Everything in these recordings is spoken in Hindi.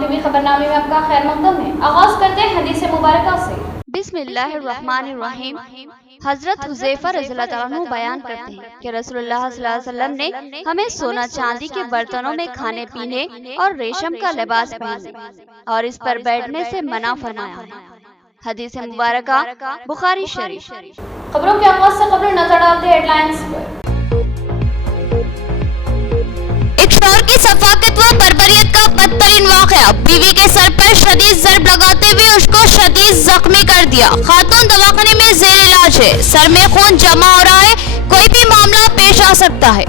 टीवी खबरनामे में आपका खैर मकदम है। आगाज करते हैं हदीस मुबारक से। बिस्मिल्लाहिर्रहमानिर्रहीम। हजरत हुज़ैफा रज़ियल्लाहु अन्हु बयान करते हैं कि रसूलुल्लाह सल्लल्लाहु अलैहि वसल्लम ने हमें सोना चांदी के बर्तनों में खाने पीने और रेशम का लिबास पहनने और इस पर बैठने से मना फरमाया है। हदीस मुबारक बुखारी शरीफ। खबरों के आगाज से खबरें नजर डालते हैं हेडलाइंस पर। एक शौहर की सफाकत व बर्बरियत का बदतरीन वाकया। बीवी के सर पर शदीद ज़रब लगाते हुए उसको शदीद जख्मी कर दिया। खातून दवाखाने में जेर इलाज है। सर में खून जमा हो रहा है। कोई भी मामला पेश आ सकता है।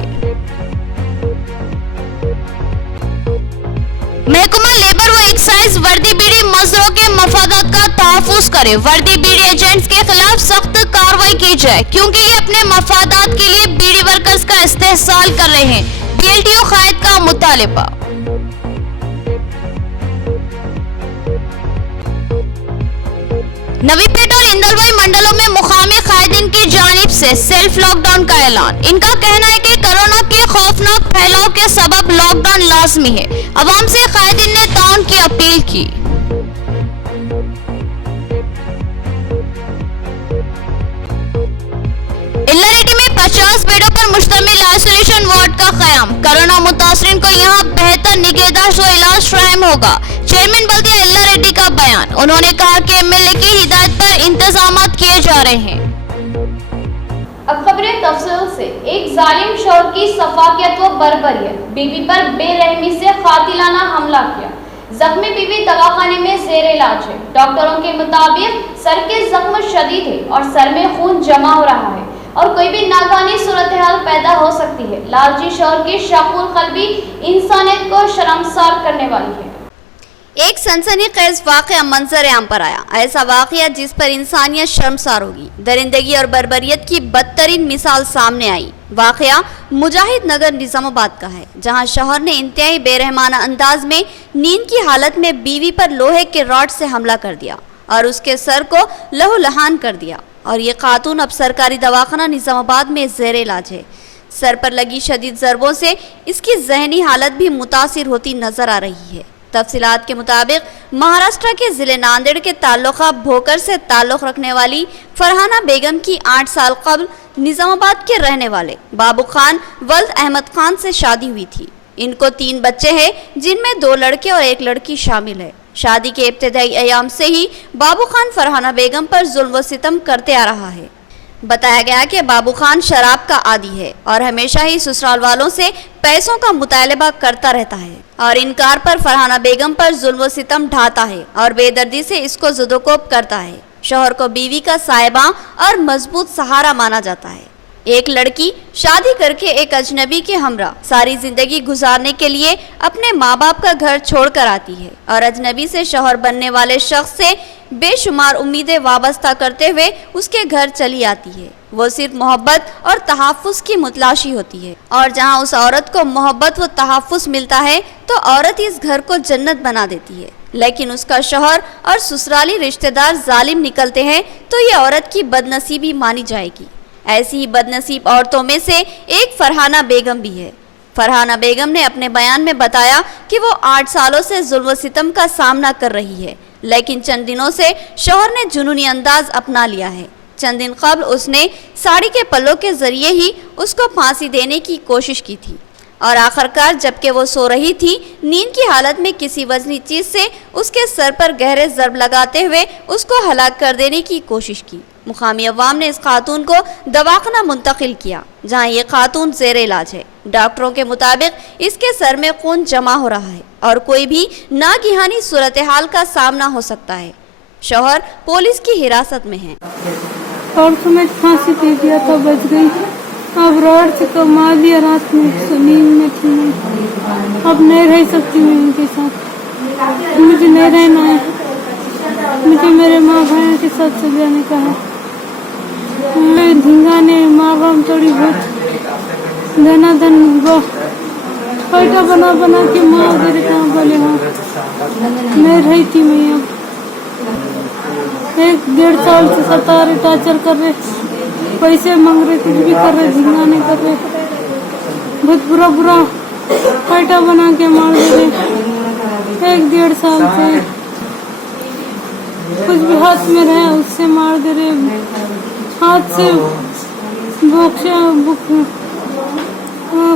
महकमा लेबर व एक्साइज वर्दी बीड़ी मजदूरों के मफादात का तहफ़्फ़ुज़ करे। वर्दी बीड़ी एजेंट्स के खिलाफ सख्त कार्रवाई की जाए, क्योंकि ये अपने मफादात के लिए बीड़ी वर्कर्स का इस्तेहसाल कर रहे हैं। BLTO कायद का मुतालिबा। नवीपेट और इंदलवाई मंडलों में मुकामी कायदीन की जानिब से सेल्फ लॉकडाउन का ऐलान। इनका कहना है कि कोरोना के खौफनाक फैलाव के सबब लॉकडाउन लाजमी है। अवाम से कायदीन ने ताउन की अपील की। इल्लारेड्डी में 50 बेडों पर मुश्तमिल आइसोलेशन वार्ड का क़याम। कोरोना मुतासरीन को यहाँ बेहतर निगहदाश्त व इलाज फराहम होगा। चेयरमैन बल्दिया इल्लारेड्डी का बयान। उन्होंने कहा कि MLA की हिदायत पर इंतजामात किए जा रहे हैं। अब खबरें तफसील से। एक जालिम शौहर की सफाकियत व बर्बरियत। बीवी पर बेरहमी से कातिलाना हमला किया। जख्मी बीवी दवाखाने में जेर इलाज है। डॉक्टरों के मुताबिक सर के जख्म शदीद है और सर में खून जमा हो रहा है और कोई भी नाकानी सूरत हाल पैदा हो सकती है। लालची शौहर की शाकुल कल्बी इंसानियत को शर्मसार करने वाली है। एक सनसनीखेज वाक़या मंजर आम पर आया। ऐसा वाक़या जिस पर इंसानियत शर्मसार होगी। दरिंदगी और बर्बरियत की बदतरीन मिसाल सामने आई। वाक़या मुजाहिद नगर निजामाबाद का है, जहां शौहर ने इंतहाई बेरहमाना अंदाज में नींद की हालत में बीवी पर लोहे के रॉड से हमला कर दिया और उसके सर को लहूलुहान कर दिया। और ये खातून अब सरकारी दवाखाना निजामाबाद में ज़ेर इलाज है। सर पर लगी शदीद ज़रबों से इसकी जहनी हालत भी मुतासिर होती नजर आ रही है। तफसीलात के मुताबिक महाराष्ट्र के ज़िले नांदेड़ के ताल्लुका भोकर से ताल्लुक़ रखने वाली फरहाना बेगम की 8 साल कबल निजामाबाद के रहने वाले बाबू खान वल्द अहमद खान से शादी हुई थी। इनको 3 बच्चे हैं, जिनमें 2 लड़के और 1 लड़की शामिल है। शादी के इब्तिदाई अयाम से ही बाबू खान फरहाना बेगम पर जुल्म व सितम करते आ रहा है। बताया गया कि बाबू खान शराब का आदी है और हमेशा ही ससुराल वालों से पैसों का मुतालबा करता रहता है और इनकार पर फरहाना बेगम पर जुल्म व सितम ढाता है और बेदर्दी से इसको ज़ुदोकोब करता है। शौहर को बीवी का साहिबा और मजबूत सहारा माना जाता है। एक लड़की शादी करके एक अजनबी के हमरा सारी जिंदगी गुजारने के लिए अपने माँ बाप का घर छोड़कर आती है और अजनबी से शौहर बनने वाले शख्स से बेशुमार उम्मीदें वाबस्ता करते हुए उसके घर चली आती है। वो सिर्फ मोहब्बत और तहफ़्फ़ुज़ की मुतलाशी होती है और जहाँ उस औरत को मोहब्बत व तहफ़्फ़ुज़ मिलता है तो औरत इस घर को जन्नत बना देती है। लेकिन उसका शौहर और ससुराली रिश्तेदार जालिम निकलते हैं तो ये औरत की बदनसीबी मानी जाएगी। ऐसी ही बदनसीब औरतों में से एक फरहाना बेगम भी है। फरहाना बेगम ने अपने बयान में बताया कि वो 8 सालों से जुल्म सितम का सामना कर रही है, लेकिन चंद दिनों से शौहर ने जुनूनी अंदाज अपना लिया है। चंद दिन कबल उसने साड़ी के पल्लों के जरिए ही उसको फांसी देने की कोशिश की थी और आखिरकार जबकि वो सो रही थी, नींद की हालत में किसी वजनी चीज़ से उसके सर पर गहरे ज़रब लगाते हुए उसको हलाक कर देने की कोशिश की। मुकामी अवाम ने इस खातून को दवाखाना मुंतकिल किया, जहां ये खातून ज़ेर इलाज है। डॉक्टरों के मुताबिक इसके सर में खून जमा हो रहा है और कोई भी नागिहानी सूरत हाल का सामना हो सकता है। शौहर पुलिस की हिरासत में है। और तुम्हें फांसी दे दिया तो बच गई। अब रोड से तो मार दिया रात में, नींद में थी नहीं। अब नहीं रह सकती मैं उनके साथ। मुझे नहीं रहना है। मुझे मेरे माँ बहन के साथ चले जाने का है। मैं धींगाने माँ बाप थोड़ी बहुत धना धन पैसा बना बना के माँ मेरे कहाँ बोले हाँ नहीं रही थी मैं। अब 1-1.5 साल से सता रहे, टॉर्चर कर रहे, पैसे मांग रहे, कुछ भी कर रहे, झिंगाने कर रहे, बहुत बुरा पैसा बना के मार दे रहे। 1-1.5 साल से कुछ भी हाथ में रहे उससे मार दे रहे, हाथ से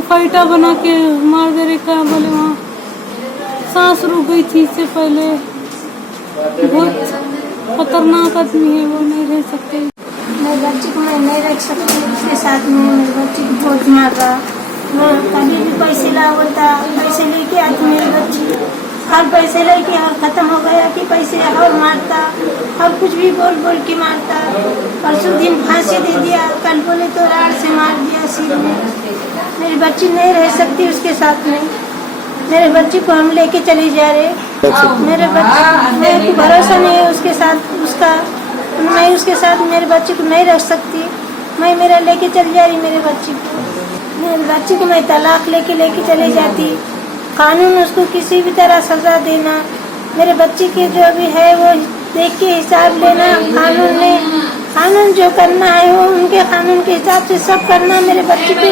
फैटा बना के मार दे रहे। क्या बोले, वहाँ सांस रुक गई थी इससे पहले। बहुत खतरनाक आदमी है वो, नहीं रह सकते। मेरे बच्चे को मैं नहीं रख सकती उसके साथ में। मेरे बच्चे को बहुत मार रहा, मैं कभी भी पैसे ला बोलता, पैसे लेके आती मेरे बच्ची, हर पैसे लेके और ख़त्म हो गया कि पैसे और मारता, और कुछ भी बोल बोल के मारता। परसों दिन फांसी दे दिया, कल बोले तो राड़ से मार दिया सिर में। मेरी बच्ची नहीं रह सकती उसके साथ में। मेरे बच्ची को हम लेके चले जा रहे। मेरे बच्चे, मेरे को भरोसा नहीं है उसके साथ, उसका मैं उसके साथ मेरे बच्चे को नहीं रख सकती। मैं मेरा लेके चली जा रही मेरे बच्ची को। मेरे बच्ची को मैं तलाक लेके चले जाती। कानून उसको किसी भी तरह सजा देना, मेरे बच्चे के जो भी है वो देख के हिसाब लेना। कानून जो करना है वो उनके कानून के हिसाब से सब करना। मेरे बच्चे को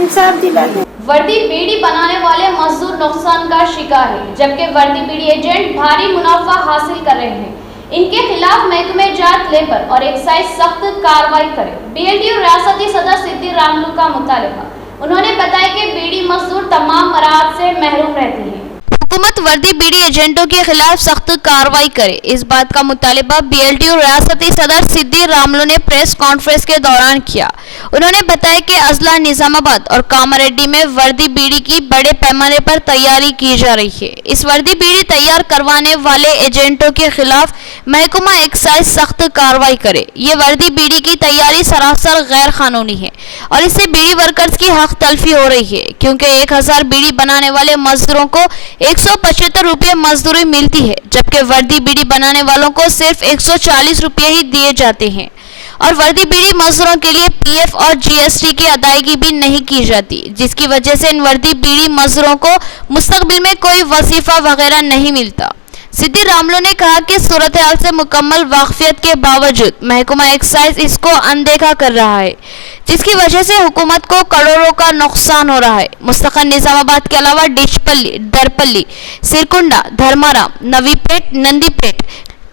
इंसाफ दिला दे। वर्दी बीड़ी बनाने वाले मजदूर नुकसान का शिकार है, जबकि वर्दी बीड़ी एजेंट भारी मुनाफा हासिल कर रहे हैं। इनके खिलाफ महकमे जात, लेबर और एक्साइज सख्त कार्रवाई करे। बीएलटीयू रियासती सदर सिद्दी रामलू का मुतालिबा। उन्होंने बताया कि बीड़ी मजदूर तमाम मराहत से महरूम रहते हैं। हुकूमत वर्दी बीड़ी एजेंटों के खिलाफ सख्त कार्रवाई करे, इस बात का मुतालिबा बीएलटीयू रियासती सदर सिद्दी रामलू ने प्रेस कॉन्फ्रेंस के दौरान किया। उन्होंने बताया कि अजला, निजामाबाद और कामारेड्डी में वर्दी बीड़ी की बड़े पैमाने पर तैयारी की जा रही है। इस वर्दी बीड़ी तैयार करवाने वाले एजेंटों के खिलाफ महकमा एक्साइज सख्त कार्रवाई करे। ये वर्दी बीड़ी की तैयारी सरासर गैर कानूनी है और इससे बीड़ी वर्कर्स की हक तलफी हो रही है, क्योंकि 1000 बीड़ी बनाने वाले मजदूरों को 175 रुपये मजदूरी मिलती है, जबकि वर्दी बीड़ी बनाने वालों को सिर्फ 140 रुपये ही दिए जाते हैं। और वर्दी बीड़ी मजदूरों के लिए पीएफ और जीएसटी की अदायगी भी नहीं की जाती, जिसकी वजह से इन वर्दी बीड़ी मजदूरों को मुस्तकबिल में कोई वजीफा वगैरह नहीं मिलता। सिद्दी रामलू ने कहा कि सूरत हाल से मुकम्मल वाकफियत के बावजूद महकमा एक्साइज इसको अनदेखा कर रहा है, जिसकी वजह से हुकूमत को करोड़ों का नुकसान हो रहा है। मुस्तकिल निजामाबाद के अलावा डिचपल्ली, दरपल्ली, सिरकुंडा, धर्माराम, नवीपेट, नंदीपेट,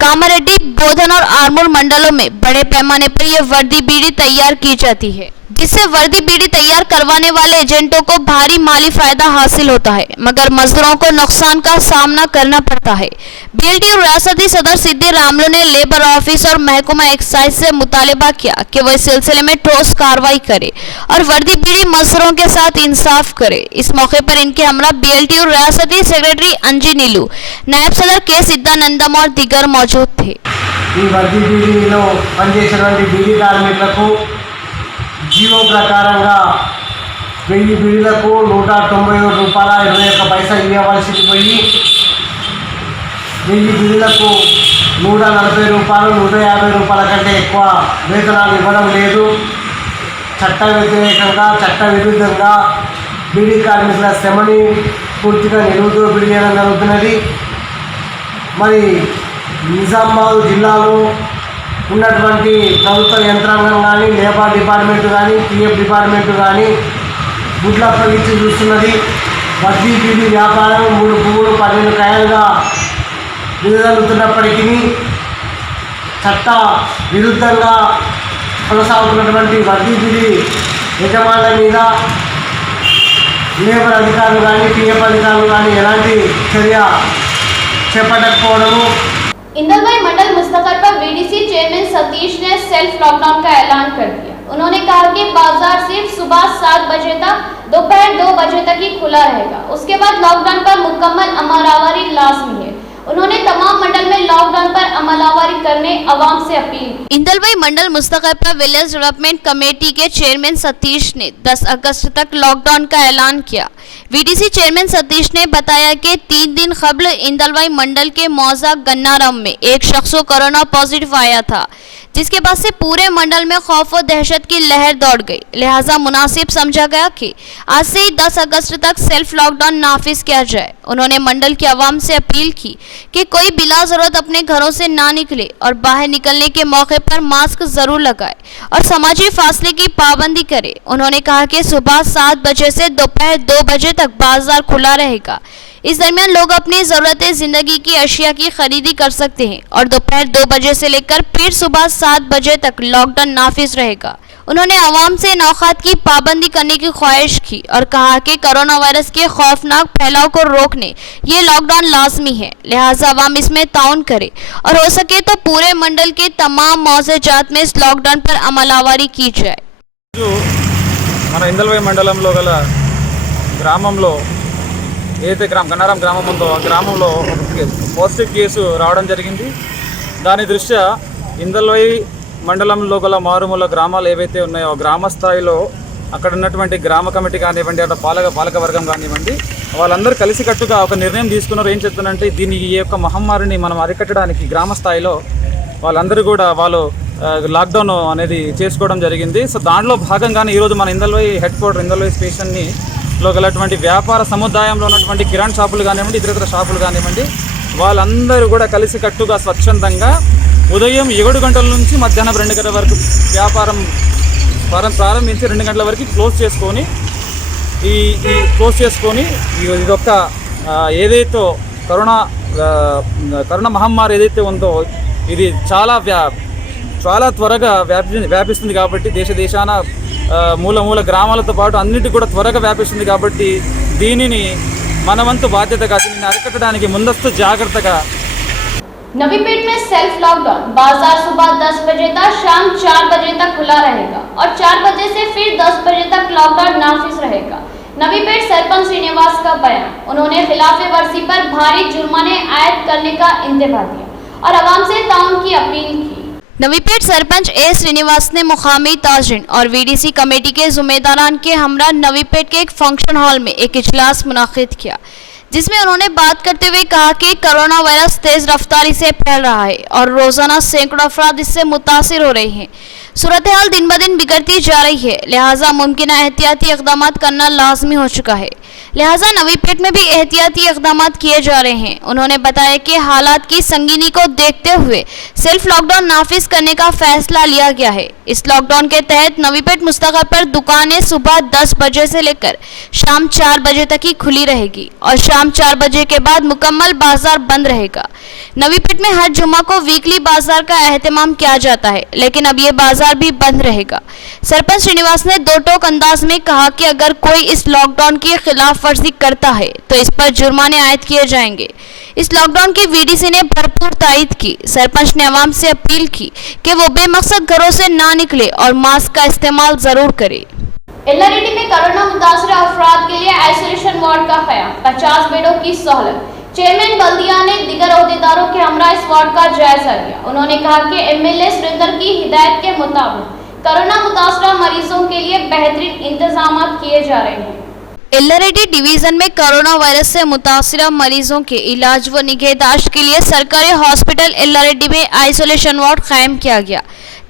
कामारेड्डी, बोधन और आरमूर मंडलों में बड़े पैमाने पर यह वर्दी बीड़ी तैयार की जाती है, जिससे वर्दी बीड़ी तैयार करवाने वाले एजेंटों को भारी माली फायदा हासिल होता है, मगर मजदूरों को नुकसान का सामना करना पड़ता है। बीएलटीयू रियासती सदर सिद्दी रामलू ने लेबर ऑफिस और महकमा एक्साइज से मुतालिबा किया कि वह इस सिलसिले में ठोस कार्रवाई करे और वर्दी बीड़ी मजदूरों के साथ इंसाफ करे। इस मौके पर इनके हमरा बीएलटीयू रियासती सेक्रेटरी अंजी नीलू, नायब सदर के सिद्धानंदम और दीगर मौजूद थे। జీవో ప్రకారంగా 1000 బీడీలకు 197 రూపాయల 21 పైసా ఇవ్వవలసింది పోయి 1000 బీడీలకు 140 రూపాయలు 150 రూపాయల కంటే ఎక్కువ వేతనాలు ఇవ్వడం లేదు। చట్ట వ్యతిరేకంగా, చట్ట విరుద్ధంగా బీడీ కార్మికుల శ్రమని పూర్తిగా నిరుద్యోగ చేయడం జరుగుతున్నది। మరి నిజామాబాద్ జిల్లాలో ఉన్నటువంటి ప్రభుత్వ యంత్రాంగం కానీ, లేబర్ డిపార్ట్మెంట్ కానీ, పిఎఫ్ డిపార్ట్మెంట్ కానీ గుడ్లప్పగించి చూస్తున్నది। వర్దీ బీడీ వ్యాపారం 3 పువ్వులు 12 కాయలుగా విడుదలవుతున్నప్పటికీ చట్ట విరుద్ధంగా కొనసాగుతున్నటువంటి వర్దీ బీడీ యజమానుల మీద లేబర్ అధికారులు కానీ, పిఎఫ్ అధికారులు కానీ ఎలాంటి చర్య చేపట్టకపోవడము। इंदलवाई मंडल मुस्तकर पर वीडीसी चेयरमैन सतीश ने सेल्फ लॉकडाउन का ऐलान कर दिया। उन्होंने कहा कि बाजार सिर्फ सुबह 7 बजे तक, दोपहर 2 बजे तक ही खुला रहेगा। उसके बाद लॉकडाउन पर मुकम्मल अमलावरी लाजमी है। उन्होंने तमाम मंडल में लॉकडाउन पर अमलावरी करने अवाम से अपील की। इंदलवाई मंडल मुस्तकबिल विलेज डेवलपमेंट कमेटी के चेयरमैन सतीश ने 10 अगस्त तक लॉकडाउन का ऐलान किया। वीडीसी चेयरमैन सतीश ने बताया कि 3 दिन कबल इंदलवाई मंडल के मौजा गन्नारम में एक शख्स को कोरोना पॉजिटिव आया था, जिसके बाद से पूरे मंडल में खौफ व दहशत की लहर दौड़ गई। लिहाजा मुनासिब समझा गया कि आज से ही 10 अगस्त तक सेल्फ लॉकडाउन नाफिज किया जाए। उन्होंने मंडल की आवाम से अपील की कि कोई बिला जरूरत अपने घरों से ना निकले और बाहर निकलने के मौके पर मास्क जरूर लगाए और समाजी फासले की पाबंदी करे। उन्होंने कहा कि सुबह 7 बजे से दोपहर 2 बजे तक बाजार खुला रहेगा। इस दरमियान लोग अपनी ज़रूरतें ज़िंदगी की अशिया की खरीदी कर सकते हैं और दोपहर 2 बजे से लेकर फिर सुबह 7 बजे तक लॉकडाउन नाफिज रहेगा। उन्होंने आवाम से नौखात की पाबंदी करने की ख्वाहिश की और कहा कि कोरोना वायरस के खौफनाक फैलाव को रोकने ये लॉकडाउन लाजमी है, लिहाजा आवाम इसमें ताउन करे और हो सके तो पूरे मंडल के तमाम मौज़ेजात में इस लॉकडाउन पर अमलावरी की जाए। మన ఇందల్వై మండలంలో గల గ్రామంలో ఏదైతే గన్నారం గ్రామం ఉందో ఆ గ్రామంలో పాజిటివ్ కేసు రావడం జరిగింది। దాని దృష్ట్యా ఇందల్వై మండలంలో గల మారుమూల గ్రామాలు ఏవైతే ఉన్నాయో గ్రామ స్థాయిలో అక్కడ ఉన్నటువంటి గ్రామ కమిటీ కానివ్వండి, అక్కడ పాలక వర్గం కానివ్వండి, వాళ్ళందరూ కలిసికట్టుగా ఒక నిర్ణయం తీసుకున్నారు। ఏం చెప్తున్నారంటే దీన్ని ఈ యొక్క మహమ్మారిని మనం అరికట్టడానికి గ్రామ స్థాయిలో వాళ్ళందరూ కూడా లాక్డౌన్ అనేది చేసుకోవడం జరిగింది। సో దాంట్లో భాగంగానే ఈరోజు మన ఇందల్వై హెడ్ క్వార్టర్ ఇందల్వై స్టేషన్ని లో గలటువంటి వ్యాపార సముదాయంలో ఉన్నటువంటి కిరాణా షాపులు కానివ్వండి, ఇతర షాపులు కానివ్వండి, వాళ్ళందరూ కూడా కలిసికట్టుగా స్వచ్ఛందంగా ఉదయం 7 గంటల నుంచి మధ్యాహ్నం 2 గంటల వరకు వ్యాపారం ప్రారంభించి 2 గంటల వరకు క్లోజ్ చేసుకొని ఇదొక్క ఏదైతే కరోనా మహమ్మారి ఏదైతే ఉందో ఇది చాలా త్వరగా వ్యాపిస్తుంది కాబట్టి దేశాన మూల గ్రామాలతో పాటు అన్నిటి కూడా త్వరగా వ్యాపిస్తుంది కాబట్టి దీనిని మనవంతు బాధ్యతగా దీనిని అరికట్టడానికి ముందస్తు జాగ్రత్తగా नवीपेट में सेल्फ लॉकडाउन, बाजार सुबह 10 बजे तक शाम 4 बजे तक खुला रहेगा और 4 बजे से फिर 10 बजे तक लॉकडाउन नाफिज रहेगा। नवीपेट सरपंच श्रीनिवास का बयान। उन्होंने खिलाफे वर्जी पर भारी जुर्माने आयद करने का इंतबाह दिया और आवाम से ताउन की अपील की। नवीपेट सरपंच ए श्रीनिवास ने मुकामी ताजरीन और वीडीसी कमेटी के जिम्मेदारान के हमरा नवीपेट के एक फंक्शन हॉल में एक इजलास मुनाकिद किया, जिसमें उन्होंने बात करते हुए कहा कि कोरोना वायरस तेज रफ्तारी से फैल रहा है और रोजाना सैकड़ों अफराद इससे मुतासिर हो रहे हैं। सूरत हाल दिन ब दिन बिगड़ती जा रही है, लिहाजा मुमकिन एहतियाती इक़दाम करना लाजमी हो चुका है। लिहाजा नवीपेट में भी एहतियाती इक़दाम किए जा रहे हैं। उन्होंने बताया कि हालात की संगीनी को देखते हुए सेल्फ लॉकडाउन नाफिज करने का फैसला लिया गया है। इस लॉकडाउन के तहत नवीपेट मुस्तक़िल पर दुकानें सुबह 10 बजे से लेकर शाम 4 बजे तक ही खुली रहेगी और शाम 4 बजे के बाद मुकम्मल बाजार बंद रहेगा। नवीपेट में हर जुम्मा को वीकली बाजार का एहतमाम किया जाता है, लेकिन अब ये बाजार भी बंद रहेगा। सरपंच श्रीनिवास ने दो टोक अंदाज में कहा कि अगर कोई इस लॉकडाउन की खिलाफ वर्जी करता है तो इस पर जुर्माने आयद किए जाएंगे। इस लॉकडाउन की वीडीसी ने भरपूर तायद की। सरपंच ने आवाम से अपील की कि वो बेमकसद घरों से ना निकले और मास्क का इस्तेमाल जरूर करे। एल्लारेडी में कोरोना मुतासरा अफराद के लिए आइसोलेशन वार्ड का क़याम, 50 बेडों की सहूलत। चेयरमैन बल्दिया ने दीगर अहदेदारों के हमरा इस वार्ड का जायजा लिया। उन्होंने कहा कि एमएलए सुरेंद्र की हिदायत के मुताबिक कोरोना मुतासरा मरीजों के लिए बेहतरीन इंतजाम किए जा रहे हैं। एल्लारेडी डिवीजन में कोरोना वायरस से मुतासरा मरीजों के इलाज व निगहदाश्त के लिए सरकारी हॉस्पिटल एल्लारेडी में आइसोलेशन वार्ड कायम किया गया,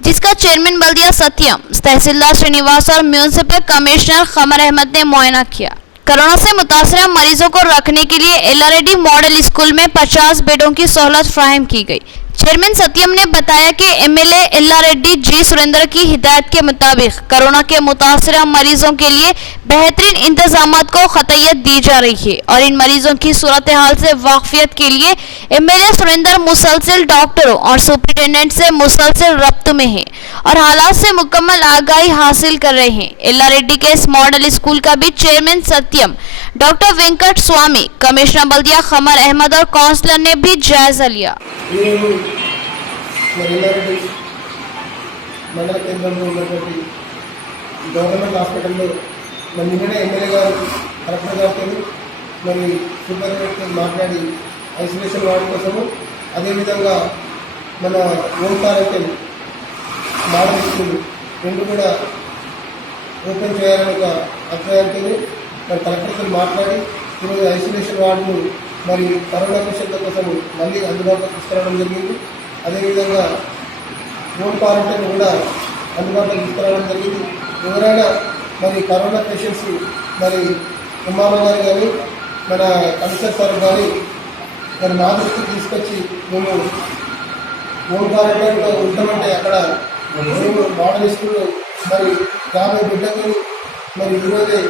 जिसका चेयरमैन बल्दिया सत्यम, तहसीलदार श्रीनिवास और म्यूनिसिपल कमिश्नर खमर अहमद ने मुआयना किया। कोरोना से मुतासरा मरीजों को रखने के लिए एल्लारेडी मॉडल स्कूल में 50 बेडों की सहूलत फ्राहम की गई। चेयरमैन सत्यम ने बताया कि एमएलए एल्लारेडी जी सुरेंद्र की हिदायत के मुताबिक कोरोना के मुतासरा मरीजों के लिए बेहतरीन इंतजामात को खतयत दी जा रही है और इन मरीजों की सूरत हाल से वाकफियत के लिए एमएलए सुरेंद्र मुसलसल डॉक्टरों और सुपरिटेंडेंट से मुसलसल रब्त में है और हालात से मुकम्मल आगाही हासिल कर रहे हैं। एल्लारेडी के इस मॉडल स्कूल का भी चेयरमैन सत्यम, डॉक्टर वेंकट स्वामी, कमिश्नर बल्दिया खमर अहमद और काउंसलर ने भी जायजा लिया। మండల కేంద్రంలో ఉన్నటువంటి గవర్నమెంట్ హాస్పిటల్లో మరి నిన్ననే ఎమ్మెల్యే గారు కలెక్టర్ గారితో మరి సూపరింటెండెంట్తో మాట్లాడి ఐసోలేషన్ వార్డు కోసము, అదేవిధంగా మన ఓంకారంకెల్ మోడల్ స్కూల్ రెండు కూడా ఓపెన్ చేయాలని ఒక అభిప్రాయంతో మరి కలెక్టర్తో మాట్లాడి ఈరోజు ఐసోలేషన్ వార్డును మరి కరోనా పేషెంట్ల కోసం మళ్ళీ అందుబాటులో తీసుకురావడం జరిగింది। అదేవిధంగా హోమ్ క్వారంటైన్ కూడా అందుబాటులో తీసుకురావడం జరిగింది। ఎవరైనా మరి కరోనా పేషెంట్స్ మరి ఉమ్మామ గారు కానీ మన కమిషనర్ సార్ కానీ మరి మా దృష్టికి తీసుకొచ్చి మేము హోమ్ క్వారంటైన్లో ఉంటామంటే అక్కడ మేము మోడల్ స్కూల్ మరి 50 బిడ్డలు మరి ఈరోజే।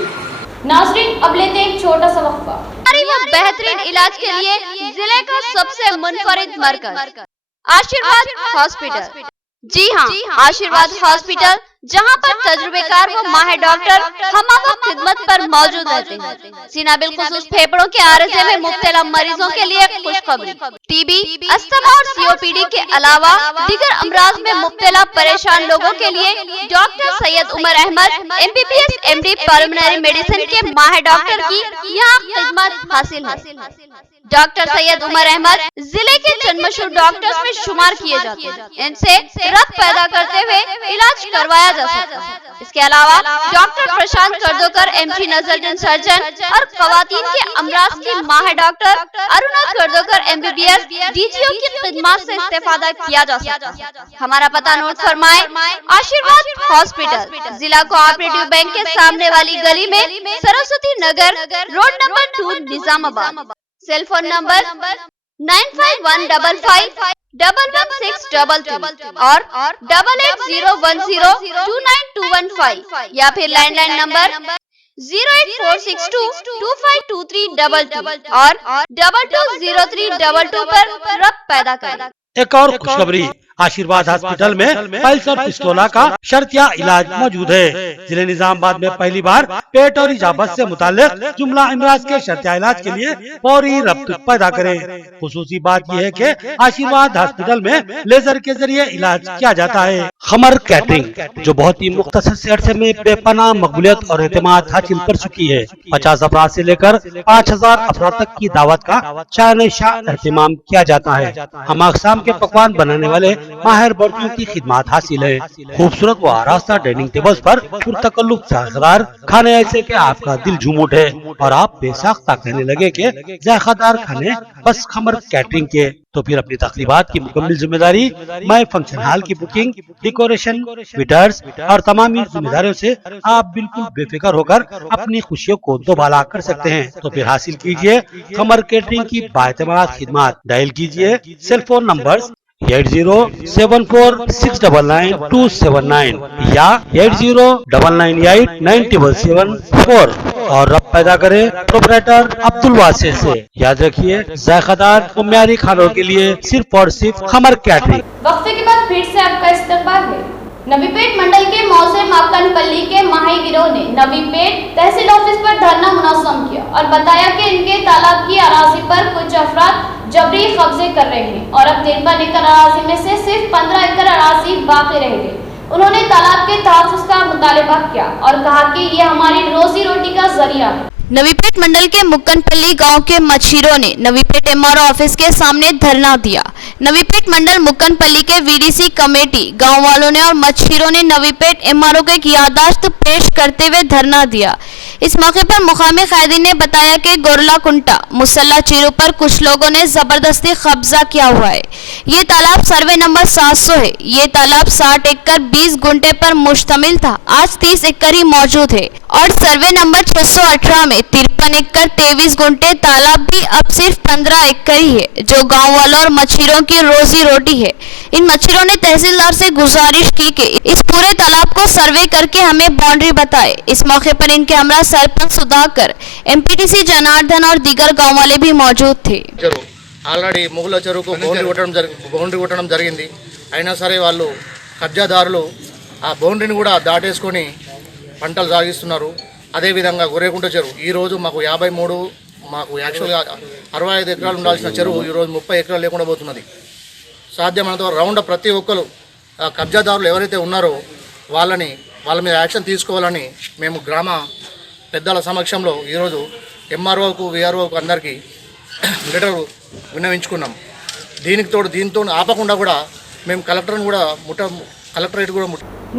नाज़रीन, अब लेते हैं एक छोटा सा वक्फा। व बेहतरीन इलाज के लिए जिले का सबसे मुनफरिद मरकज आशीर्वाद हॉस्पिटल। जी हाँ, आशीर्वाद हॉस्पिटल, जहां पर तजुर्बेकार व माहिर डॉक्टर हमवक्त खिदमत पर मौजूद रहते हैं। सीना बिलखुसूस फेफड़ों के आरजे में मुब्तला मरीजों के लिए खुशखबरी, टीबी, अस्थमा और सीओपीडी के अलावा दीगर अमराज में मुब्तला परेशान लोगों के लिए doctor Syed Umar Ahmed MBBS MD pulmonary medicine के माहिर डॉक्टर की यहाँ खिदमत हासिल है। डॉक्टर सैयद उमर अहमद जिले के चंद डॉक्टर्स में शुमार किए जाते हैं। इनसे रक्त पैदा करते हुए इलाज करवाया जा सकता है। इसके अलावा डॉक्टर प्रशांत कर्दोकर MC नजरजन सर्जन और खवातीन के अमराज की माहिर डॉक्टर अरुणा कर्दोकर MBBS DGO की खिदमत से इस्तेफादा किया जा सकता है। हमारा पता नोट फरमाए, आशीर्वाद हॉस्पिटल, जिला कोऑपरेटिव बैंक के सामने वाली गली में, Saraswati Nagar road number 2, Nizamabad. Cell phone number 9515511622 और 8801029215 या फिर लैंडलाइन नंबर 08462252322 और 220322 पर रक्त पैदा करें। एक और खुशखबरी, आशीर्वाद हॉस्पिटल में पल्स और पिस्टोला का शर्तिया इलाज मौजूद है। जिले निजामाबाद में पहली बार पेट और इजाबत से मुताल्लिक जुमला अमराज के शर्तिया इलाज के लिए फौरी रब्त पैदा करें। खुसूसी बात यह है कि आशीर्वाद हॉस्पिटल में लेजर के जरिए इलाज किया जाता है। खमर कैटरिंग, जो बहुत ही मुख्तसर से अरसे में बेपनाह मकबूलियत और एतमाद हासिल कर चुकी है, 50 अफराद से लेकर 5000 अफराद तक की दावत का शान शाह एहतमाम किया जाता है। हम अक़साम के पकवान बनाने वाले माहिर बर्तियों की खिदमत हासिल है। खूबसूरत व आरास्ता डाइनिंग टेबल्स पर पुरतकल्लुफ़ जायकेदार खाने ऐसे के आपका दिल झूम उठे और आप बेसाख्ता कहने लगे कि जायकेदार खाने बस खमर कैटरिंग के। तो फिर अपनी तकरीबात की मुकम्मल जिम्मेदारी मैं फंक्शन हॉल की बुकिंग, डेकोरेशन, वेटर्स और तमाम जिम्मेदारियों से आप बिल्कुल बेफिक्र होकर अपनी खुशियों को दोबाला कर सकते हैं। तो फिर हासिल कीजिए खमर कैटरिंग की बाएतमाद खिदमत। डायल कीजिए सेल फोन नंबर 8074699279 या 8099897774 और रब्त पैदा करें प्रोपराइटर अब्दुल वासे से। याद रखिए, जायकेदार और म्यारी खानों के लिए सिर्फ और सिर्फ खमर कैटरिंग। वक्फे के बाद फिर से आपका इस्तकबाल है। नवीपेट मंडल के मौजे माकनपल्ली के माही गिरोह ने नवीपेट तहसील ऑफिस पर धरना मुनज़्ज़म किया और बताया कि इनके तालाब की अराजी पर कुछ अफराद जबरी कब्जे कर रहे हैं और अब 53 एकड़ अराजी में से सिर्फ 15 एकड़ अराजी बाकी रह गई। उन्होंने तालाब के तहफ़्फ़ुज़ का मुतालबा किया और कहा कि ये हमारी रोजी रोटी का जरिया है। नवीपेट मंडल के मुक्कनपल्ली गांव के मछीरों ने नवीपेट MRO ऑफिस के सामने धरना दिया। नवीपेट मंडल मुक्कनपल्ली के VDC कमेटी, गांव वालों ने और मछीरों ने नवीपेट MRO को एक याददाश्त पेश करते हुए धरना दिया। इस मौके पर मुकामी कैदी ने बताया कि गोरला कुंटा मुसल्ला चीरू पर कुछ लोगों ने जबरदस्ती कब्जा किया हुआ है। ये तालाब सर्वे नंबर 700 है। ये तालाब 60 एकड़ 20 गुंटे पर मुश्तमिल था, आज 30 एकड़ ही मौजूद है और सर्वे नंबर 618 में 53 एकड़ 23 गुंटे तालाब भी अब सिर्फ 15 एकड़ ही है, जो गाँव वालों और मछीरों की रोजी रोटी है। इन मछीरों ने तहसीलदार से गुजारिश की कि इस पूरे तालाब को सर्वे करके हमें बाउंड्री बताए। इस मौके पर इनके हमरा सरपंच सुधाकर, MPTC जनार्दन और दीगर गाँव वाले भी मौजूद थे। ఆల్రెడీ ముగుల చెరువుకు బౌండరీ కొట్టడం జరిగింది। అయినా సరే వాళ్ళు కబ్జాదారులు ఆ బౌండరీని కూడా దాటేసుకొని పంటలు సాగిస్తున్నారు। అదేవిధంగా గొర్రెకుంట చెరువు ఈరోజు మాకు 53, మాకు యాక్చువల్గా 65 ఎకరాలు ఉండాల్సిన చెరువు ఈరోజు 30 ఎకరాలు లేకుండా పోతున్నది। సాధ్యమైనంత రౌండ్ ప్రతి ఒక్కరు కబ్జాదారులు ఎవరైతే ఉన్నారో వాళ్ళ మీద యాక్షన్ తీసుకోవాలని మేము గ్రామ పెద్దల సమక్షంలో ఈరోజు MROకు VROకు అందరికీ లెటర్ విన్నవించుకున్నాం। దీంతో ఆపకుండా కూడా మేము कलेक्टरेट కూడా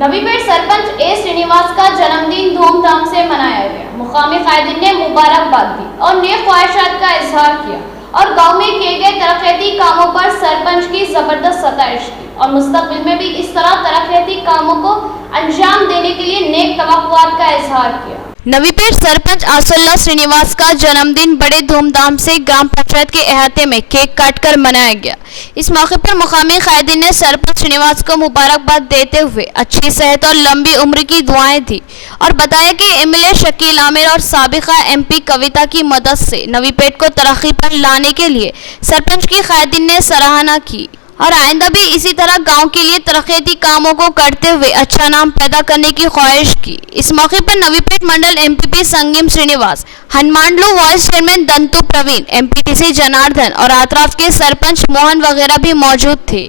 नवीपेट सरपंच A श्रीनिवास का जन्मदिन धूमधाम से मनाया गया। मुकामी कायदीन ने मुबारकबाद दी और नेक ख्वाहिशात का इजहार किया और गांव में किए गए तरक्याती कामों पर सरपंच की जबरदस्त सताइश की और मुस्तकबिल में भी इस तरह तरक्याती कामों को अंजाम देने के लिए नेक तवक्कुआत का इजहार किया। नवीपेट सरपंच आसुल्ला श्रीनिवास का जन्मदिन बड़े धूमधाम से ग्राम पंचायत के अहाते में केक काटकर मनाया गया। इस मौके पर मुकामी कायदीन ने सरपंच श्रीनिवास को मुबारकबाद देते हुए अच्छी सेहत और लंबी उम्र की दुआएं दी और बताया कि एमएलए शकील आमिर और साबिका एमपी कविता की मदद से नवीपेट को तरक्की पर लाने के लिए सरपंच की कायदीन ने सराहना की और आइंदा भी इसी तरह गांव के लिए तरक्याती कामों को करते हुए अच्छा नाम पैदा करने की ख्वाहिश की। इस मौके पर नवीपेट मंडल MPP Sangeem Srinivas, Hanumandalu vice chairman Dantu Praveen, MPTC Janardhan और आतराफ के सरपंच मोहन वगैरह भी मौजूद थे।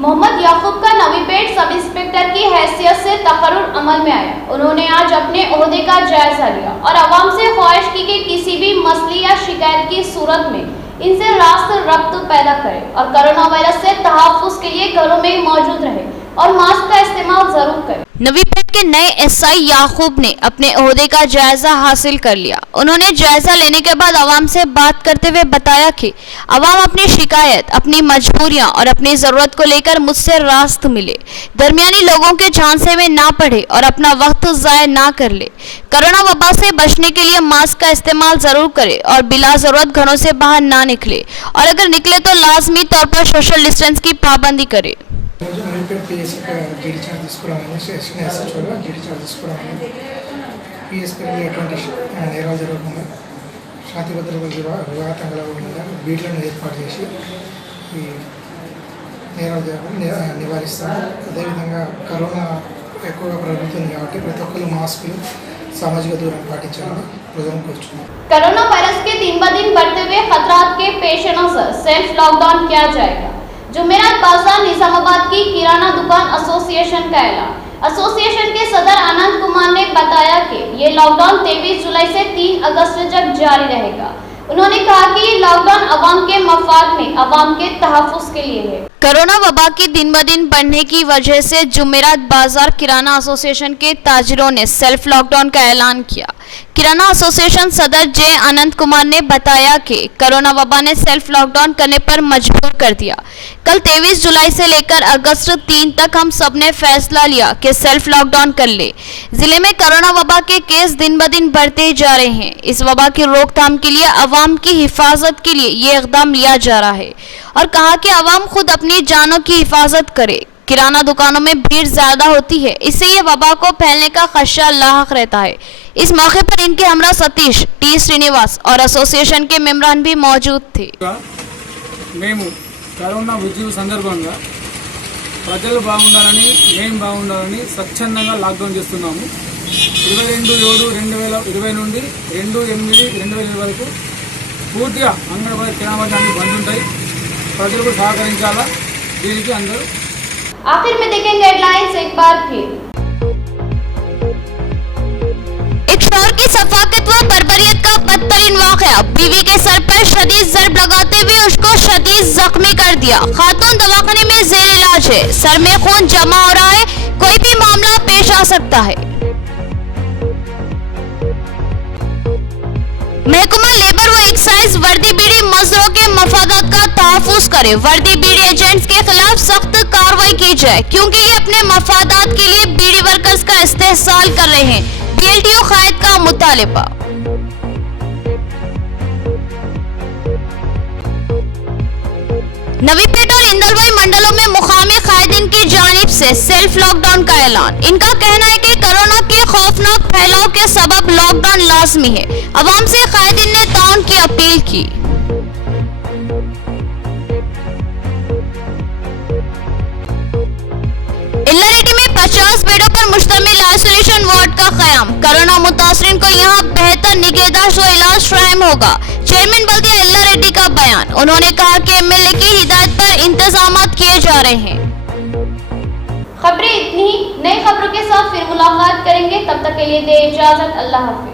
मोहम्मद याकूब का नवीपेट सब इंस्पेक्टर की हैसियत से तकर्रुर अमल में आया। उन्होंने आज अपने ओहदे का जायजा लिया और आवाम से ख्वाहिश की कि किसी भी मसले या शिकायत की सूरत में इनसे रास्त रब्त पैदा करें और कोरोना वायरस से तहफ़्फ़ुज़ के लिए घरों में मौजूद रहे और मास्क का इस्तेमाल जरूर करें। नवीपेट के नए एसआई याकूब ने अपने ओहदे का जायजा हासिल कर लिया। उन्होंने जायजा लेने के बाद आवाम से बात करते हुए बताया कि आवाम अपनी शिकायत, अपनी मजबूरियां और अपनी ज़रूरत को लेकर मुझसे रास्त मिले, दरमियानी लोगों के झांसे में ना पड़े और अपना वक्त ज़ाया ना कर ले। कोरोना वबा से बचने के लिए मास्क का इस्तेमाल ज़रूर करे और बिला ज़रूरत घरों से बाहर ना निकले और अगर निकले तो लाजमी तौर पर सोशल डिस्टेंस की पाबंदी करे। नवीपेट पीएस డీడీ చార్జ్ తీసుకోవడానికి స్టేషన్ ఎస్హెచ్ఓగా డీడీ చార్జ్ తీసుకోవడానికి పీఎస్ పై ఎటువంటి నేరాలు జరగకుండా శాంతి భద్రతలు విఘాతం కలగకుండా బీట్లను ఏర్పాటు చేసి ఈ నేరాలు జరగకుండా నివారిస్తాము। అదేవిధంగా కరోనా ఎక్కువగా ప్రబలుతుంది కాబట్టి ప్రతి ఒక్కరు మాస్కులు, सामाजिक दूरी पाटिंचाలని ప్రజలను కోరుచున్నాను। कोरोना वायरस के दिन ब दिन बढ़ते हुए खतरात के पेश नजर सेल्फ लॉकडाउन किया जाएगा। जुमेरात बाजार निजामाबाद की किराना दुकान एसोसिएशन का ऐलान। एसोसिएशन के सदर आनंद कुमार ने बताया कि ये लॉकडाउन 23 जुलाई से 3 अगस्त तक जारी रहेगा। उन्होंने कहा कि ये लॉकडाउन अवाम के मफाद में अवाम के तहफ़्फ़ुज़ के लिए है। कोरोना वबा की दिन ब दिन बढ़ने की वजह से जुमेरात बाजार किराना एसोसिएशन के ताजिरों ने सेल्फ लॉकडाउन का ऐलान किया। किराना एसोसिएशन सदर जे आनंद कुमार ने बताया कि कोरोना वबा ने सेल्फ लॉकडाउन करने पर मजबूर कर दिया। कल 23 जुलाई से लेकर अगस्त 3 तक हम सब ने फैसला लिया कि सेल्फ लॉकडाउन कर ले। जिले में कोरोना वबा के केस दिन ब दिन बढ़ते ही जा रहे हैं। इस वबा की रोकथाम के लिए अवाम की हिफाजत के लिए ये इक़दाम लिया जा रहा है और कहा कि अवाम खुद अपनी जानों की हिफाजत करे। किराना दुकानों में भीड़ ज्यादा होती है, इससे ये वबा को फैलने का खदशा लाहक रहता है। इस मौके पर इनके हमरा सतीश, टी श्रीनिवास और एसोसिएशन के मेंबरान भी मौजूद थे। మేము కరోనా ఉద్యమ సందర్భంగా ప్రజలు బాగుండాలని, మేము బాగుండాలని స్వచ్ఛందంగా లాక్డౌన్ చేస్తున్నాము। 22/7/2020 నుండి 2/8/2020 వరకు పూర్తిగా అంగన్వాడీ కిరాణా బంద్ ఉంటాయి। ప్రజలు కూడా సహకరించాలా దీనికి అందరూ। आखिर में देखेंगे हेडलाइंस एक बार फिर। एक शौहर की सफाकत व बर्बरियत का बदतरीन वाकया, बीवी के सर पर शदीद ज़रब लगाते हुए उसको शदीद जख्मी कर दिया। खातून दवाखाने में जेर इलाज है, सर में खून जमा हो रहा है, कोई भी मामला पेश आ सकता है। महकमा लेबर व एक्साइज वर्दी बीड़ी मजदूरों के मफादात का तहफ़्फ़ुज़ करे। वर्दी बीड़ी एजेंट्स के खिलाफ सख्त कार्रवाई की जाए क्योंकि ये अपने मफादात के लिए बीड़ी वर्कर्स का इस्तेहसाल कर रहे हैं। बीएलटीओ कायद का मुतालिबा। नवीपेट और इंदलवाई मंडलों में मुकामी कायदीन की जानिब से सेल्फ लॉकडाउन का ऐलान। इनका कहना है कि कोरोना के खौफनाक फैलाव के सबब लॉकडाउन लाजमी है। अवाम से कायदीन ने ताउन की अपील की। इल्लारेड्डी में 50 बेडों पर मुश्तमिल आइसोलेशन वार्ड का क़याम। कोरोना मुतासरीन को यहाँ बेहतर निगहदाश्त व इलाज फराहम होगा। चेयरमैन बल्दिया इल्लारेड्डी का बयान। उन्होंने कहा कि एमएलए की हिदायत पर इंतजामात किए जा रहे हैं। खबरें इतनी ही, नई खबरों के साथ फिर मुलाकात करेंगे, तब तक के लिए दे इजाजत, अल्लाह हाफिज।